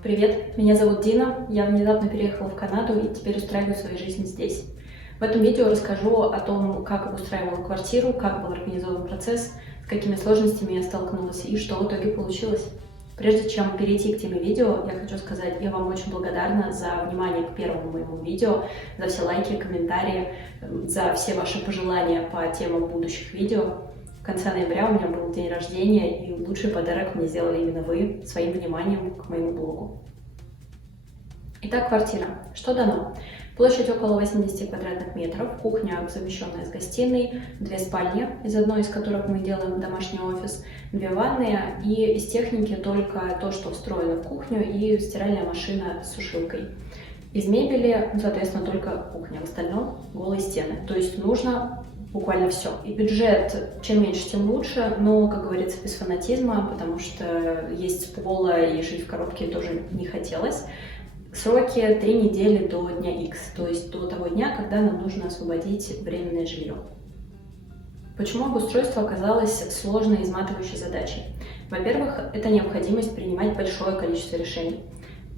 Привет, меня зовут Дина, я внезапно переехала в Канаду и теперь устраиваю свою жизнь здесь. В этом видео расскажу о том, как обустраивала квартиру, как был организован процесс, с какими сложностями я столкнулась и что в итоге получилось. Прежде чем перейти к теме видео, я хочу сказать, я вам очень благодарна за внимание к первому моему видео, за все лайки, комментарии, за все ваши пожелания по темам будущих видео. В конце ноября у меня был день рождения, и лучший подарок мне сделали именно вы своим вниманием к моему блогу. Итак, квартира. Что дано? Площадь около 80 квадратных метров, кухня, совмещенная с гостиной, 2 спальни, из одной из которых мы делаем домашний офис, 2 ванные, и из техники только то, что встроено в кухню, и стиральная машина с сушилкой. Из мебели, соответственно, только кухня, в остальном голые стены. То есть нужно буквально все. И бюджет чем меньше, тем лучше, но, как говорится, без фанатизма, потому что есть с пола и жить в коробке тоже не хотелось. Сроки 3 недели до дня X, то есть до того дня, когда нам нужно освободить временное жилье. Почему обустройство оказалось сложной и изматывающей задачей? Во-первых, это необходимость принимать большое количество решений.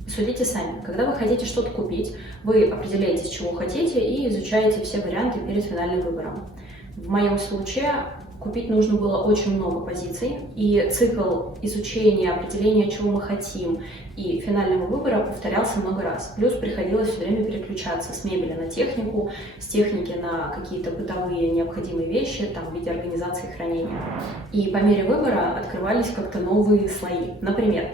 Судите сами. Когда вы хотите что-то купить, вы определяете, чего хотите, и изучаете все варианты перед финальным выбором. В моем случае купить нужно было очень много позиций, и цикл изучения, определения, чего мы хотим, и финального выбора повторялся много раз. Плюс приходилось все время переключаться с мебели на технику, с техники на какие-то бытовые необходимые вещи, там, в виде организации хранения. И по мере выбора открывались как-то новые слои. Например,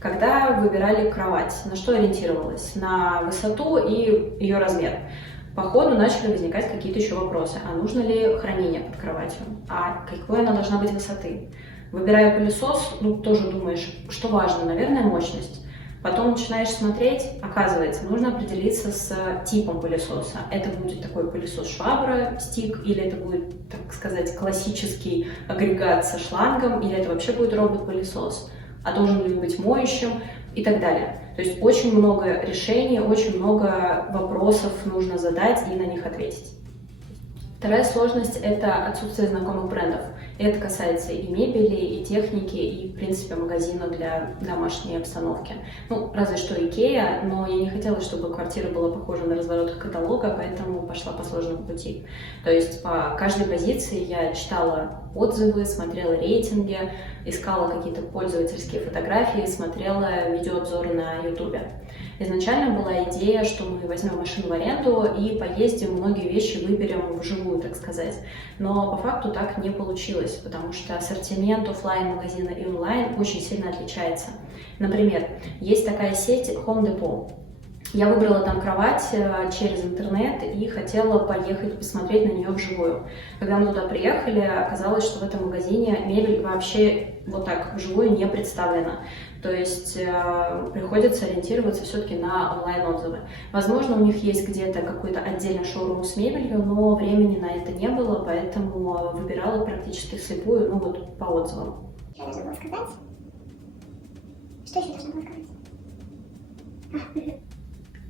когда выбирали кровать, на что ориентировалась? На высоту и ее размер. По ходу начали возникать какие-то еще вопросы. А нужно ли хранение под кроватью? А какой она должна быть высоты? Выбирая пылесос, тоже думаешь, что важно, наверное, мощность. Потом начинаешь смотреть, оказывается, нужно определиться с типом пылесоса. Это будет такой пылесос-швабра, стик, или это будет, так сказать, классический агрегат со шлангом, или это вообще будет робот-пылесос. А должен ли быть моющим и так далее. То есть очень много решений, очень много вопросов нужно задать и на них ответить. Вторая сложность – это отсутствие знакомых брендов. Это касается и мебели, и техники, и, в принципе, магазина для домашней обстановки. Разве что Икея, но я не хотела, чтобы квартира была похожа на разворот каталога, поэтому пошла по сложному пути. То есть по каждой позиции я читала отзывы, смотрела рейтинги, искала какие-то пользовательские фотографии, смотрела видеообзоры на YouTube. Изначально была идея, что мы возьмем машину в аренду и поездим, многие вещи выберем вживую, так сказать. Но по факту так не получилось, потому что ассортимент офлайн-магазина и онлайн очень сильно отличается. Например, есть такая сеть Home Depot. Я выбрала там кровать через интернет и хотела поехать посмотреть на нее вживую. Когда мы туда приехали, оказалось, что в этом магазине мебель вообще вот так вживую не представлена. То есть приходится ориентироваться все-таки на онлайн-отзывы. Возможно, у них есть где-то какой-то отдельный шоурум с мебелью, но времени на это не было, поэтому выбирала практически вслепую, по отзывам. Что я должна была сказать? Что еще должна была сказать?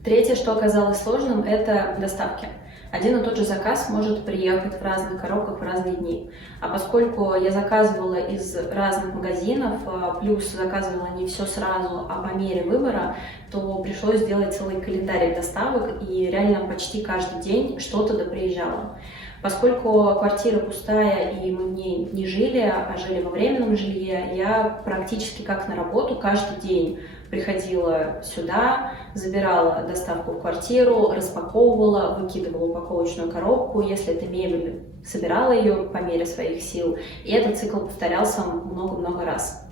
Третье, что оказалось сложным, это доставки. Один и тот же заказ может приехать в разных коробках в разные дни. А поскольку я заказывала из разных магазинов, плюс заказывала не все сразу, а по мере выбора, то пришлось сделать целый календарь доставок, и реально почти каждый день что-то приезжало. Поскольку квартира пустая и мы в ней не жили, а жили во временном жилье, я практически как на работу каждый день приходила сюда, забирала доставку в квартиру, распаковывала, выкидывала упаковочную коробку, если это мебель, собирала ее по мере своих сил, и этот цикл повторялся много-много раз.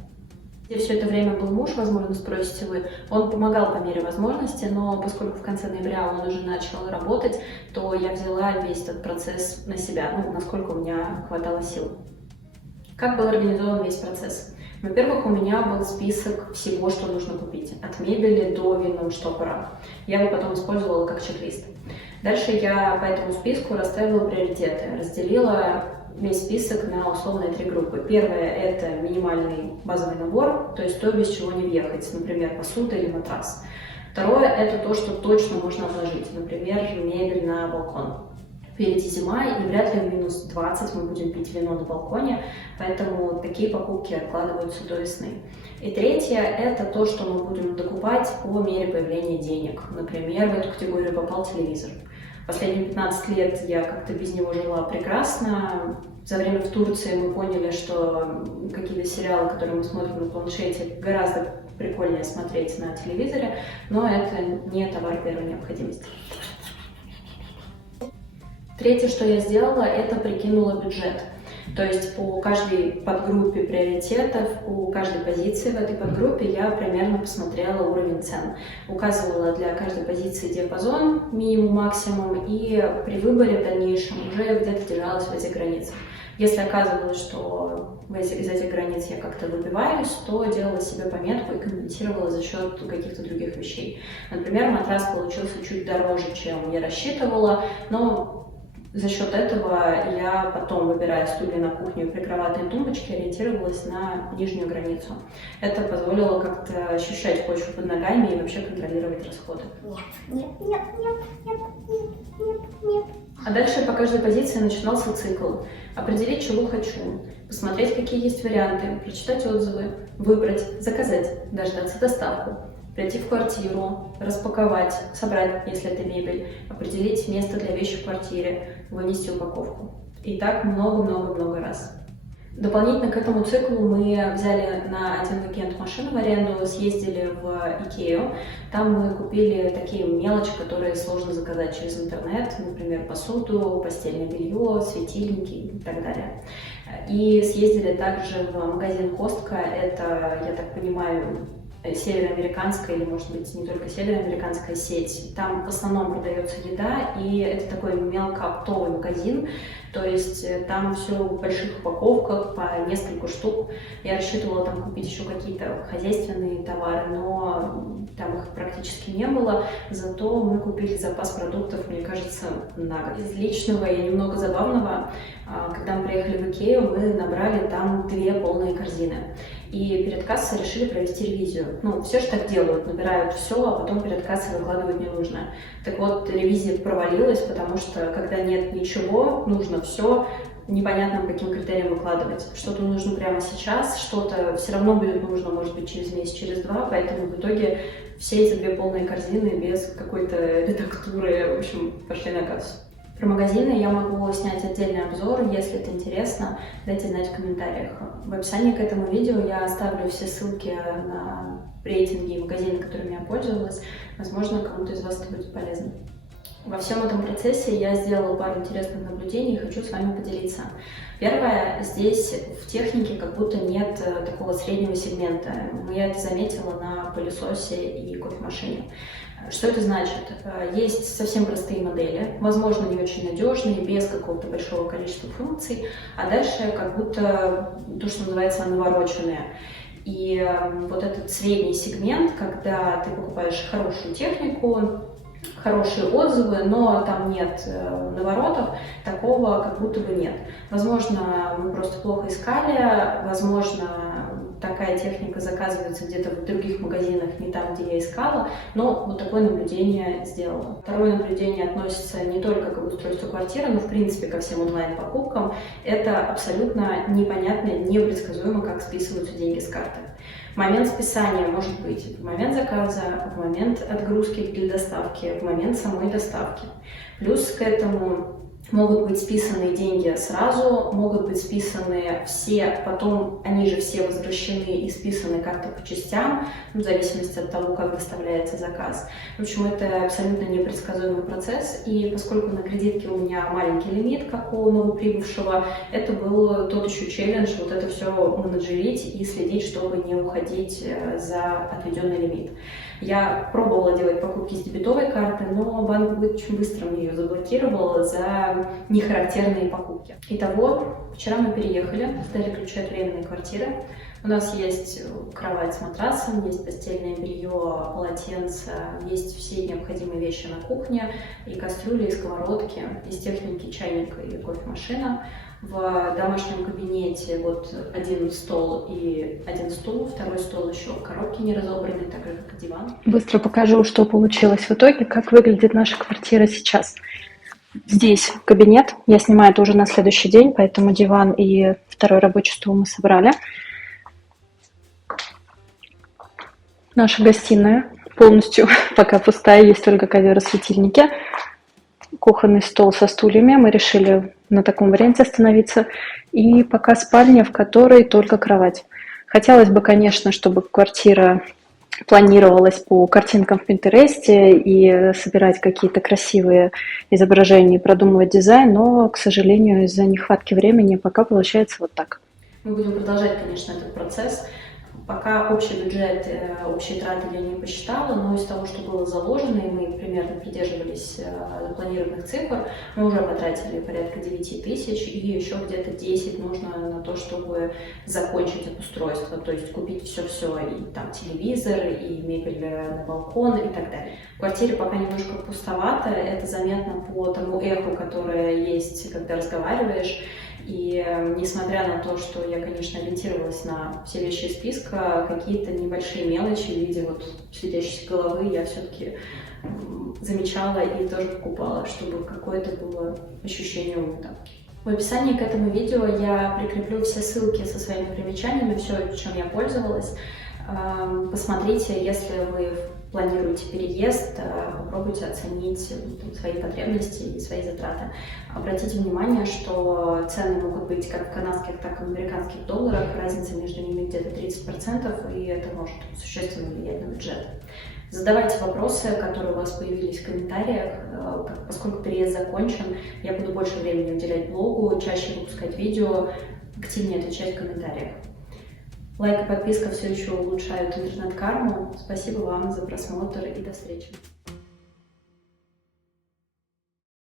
И все это время был муж, возможно, спросите вы, он помогал по мере возможности, но поскольку в конце ноября он уже начал работать, то я взяла весь этот процесс на себя, насколько у меня хватало сил. Как был организован весь процесс? Во-первых, у меня был список всего, что нужно купить, от мебели до винного штопора. Я его потом использовала как чек-лист. Дальше я по этому списку расставила приоритеты, разделила весь список на условные 3 группы. Первое – это минимальный базовый набор, то есть то, без чего не въехать, например, посуда или матрас. Второе – это то, что точно можно отложить, например, мебель на балкон. Впереди зима, и вряд ли в минус 20 мы будем пить вино на балконе, поэтому такие покупки откладываются до весны. И третье – это то, что мы будем докупать по мере появления денег. Например, в эту категорию попал телевизор. Последние 15 лет я как-то без него жила прекрасно. За время в Турции мы поняли, что какие-то сериалы, которые мы смотрим на планшете, гораздо прикольнее смотреть на телевизоре, но это не товар первой необходимости. Третье, что я сделала, это прикинула бюджет. То есть по каждой подгруппе приоритетов, по каждой позиции в этой подгруппе я примерно посмотрела уровень цен. Указывала для каждой позиции диапазон, минимум-максимум, и при выборе в дальнейшем уже где-то держалась в этих границах. Если оказывалось, что из этих границ я как-то выбиваюсь, то делала себе пометку и компенсировала за счет каких-то других вещей. Например, матрас получился чуть дороже, чем я рассчитывала, но за счет этого я потом, выбирая стулья на кухню и прикроватные тумбочки, ориентировалась на нижнюю границу. Это позволило как-то ощущать почву под ногами и вообще контролировать расходы. Нет, нет, нет, нет, нет, нет, нет. А дальше по каждой позиции начинался цикл. Определить, чего хочу, посмотреть, какие есть варианты, прочитать отзывы, выбрать, заказать, дождаться доставку, прийти в квартиру, распаковать, собрать, если это мебель, определить место для вещи в квартире, вынести упаковку. И так много-много-много раз. Дополнительно к этому циклу мы взяли на один уикенд машину в аренду, съездили в Икею. Там мы купили такие мелочи, которые сложно заказать через интернет, например, посуду, постельное белье, светильники и так далее. И съездили также в магазин Костка, это, я так понимаю, североамериканская или, может быть, не только североамериканская сеть. Там в основном продается еда, и это такой мелкооптовый магазин, то есть там все в больших упаковках, по несколько штук. Я рассчитывала там купить еще какие-то хозяйственные товары, но там их практически не было, зато мы купили запас продуктов, мне кажется, на год. Из личного и немного забавного, когда мы приехали в Икею, мы набрали там 2 полные корзины. И перед кассой решили провести ревизию. Ну, все же так делают, набирают все, а потом перед кассой выкладывать ненужное. Так вот, ревизия провалилась, потому что, когда нет ничего, нужно все, непонятно по каким критериям выкладывать. Что-то нужно прямо сейчас, что-то все равно будет нужно, может быть, через месяц, через 2, поэтому в итоге все эти 2 полные корзины без какой-то редактуры, в общем, пошли на кассу. Про магазины я могу снять отдельный обзор, если это интересно, дайте знать в комментариях. В описании к этому видео я оставлю все ссылки на рейтинги и магазины, которыми я пользовалась. Возможно, кому-то из вас это будет полезно. Во всем этом процессе я сделала пару интересных наблюдений и хочу с вами поделиться. Первое, здесь в технике как будто нет такого среднего сегмента. Я это заметила на пылесосе и кофемашине. Что это значит? Есть совсем простые модели, возможно, не очень надежные, без какого-то большого количества функций, а дальше как будто то, что называется навороченное. И вот этот средний сегмент, когда ты покупаешь хорошую технику, хорошие отзывы, но там нет наворотов, такого как будто бы нет. Возможно, мы просто плохо искали, возможно, такая техника заказывается где-то в других магазинах, не там, где я искала, но вот такое наблюдение сделала. Второе наблюдение относится не только к обустройству квартиры, но в принципе ко всем онлайн-покупкам. Это абсолютно непонятно, непредсказуемо, как списываются деньги с карты. Момент списания может быть в момент заказа, в момент отгрузки для доставки, в момент самой доставки. Плюс к этому могут быть списаны деньги сразу, могут быть списаны все, потом они же все возвращены и списаны как-то по частям, в зависимости от того, как доставляется заказ. В общем, это абсолютно непредсказуемый процесс, и поскольку на кредитке у меня маленький лимит, как у новоприбывшего, это был тот еще челлендж, вот это все менеджерить и следить, чтобы не уходить за отведенный лимит. Я пробовала делать покупки с дебетовой карты, но банк очень быстро мне ее заблокировал за нехарактерные покупки. Итого, вчера мы переехали, сдали ключи от временной квартиры. У нас есть кровать с матрасом, есть постельное белье, полотенце, есть все необходимые вещи на кухне, и кастрюли, и сковородки, из техники чайник и кофемашина. В домашнем кабинете вот один стол и один стул, второй стол еще в коробке не разобранный, так же как и диван. Быстро покажу, что получилось в итоге, как выглядит наша квартира сейчас. Здесь кабинет. Я снимаю это уже на следующий день, поэтому диван и второй рабочий стул мы собрали. Наша гостиная полностью пока пустая, есть только ковер и светильники. Кухонный стол со стульями. Мы решили на таком варианте остановиться. И пока спальня, в которой только кровать. Хотелось бы, конечно, чтобы квартира планировалась по картинкам в Пинтересте и собирать какие-то красивые изображения и продумывать дизайн, но, к сожалению, из-за нехватки времени пока получается вот так. Мы будем продолжать, конечно, этот процесс. Пока общий бюджет, общие траты я не посчитала, но из того, что было заложено, и мы примерно придерживались запланированных цифр, мы уже потратили порядка 9 тысяч, и еще где-то 10 нужно на то, чтобы закончить обустройство, то есть купить все-все, и там телевизор, и мебель на балкон, и так далее. В квартире пока немножко пустовато, это заметно по тому эху, которое есть, когда разговариваешь. И несмотря на то, что я, конечно, ориентировалась на все вещи из списка, какие-то небольшие мелочи в виде вот светящейся головы я все-таки замечала и тоже покупала, чтобы какое-то было ощущение уюта. В описании к этому видео я прикреплю все ссылки со своими примечаниями, все, чем я пользовалась. Посмотрите, если вы планируете переезд, попробуйте оценить свои потребности и свои затраты. Обратите внимание, что цены могут быть как в канадских, так и в американских долларах. Разница между ними где-то 30%, и это может существенно влиять на бюджет. Задавайте вопросы, которые у вас появились в комментариях. Поскольку переезд закончен, я буду больше времени уделять блогу, чаще выпускать видео, активнее отвечать в комментариях. Лайк и подписка все еще улучшают интернет-карму. Спасибо вам за просмотр и до встречи.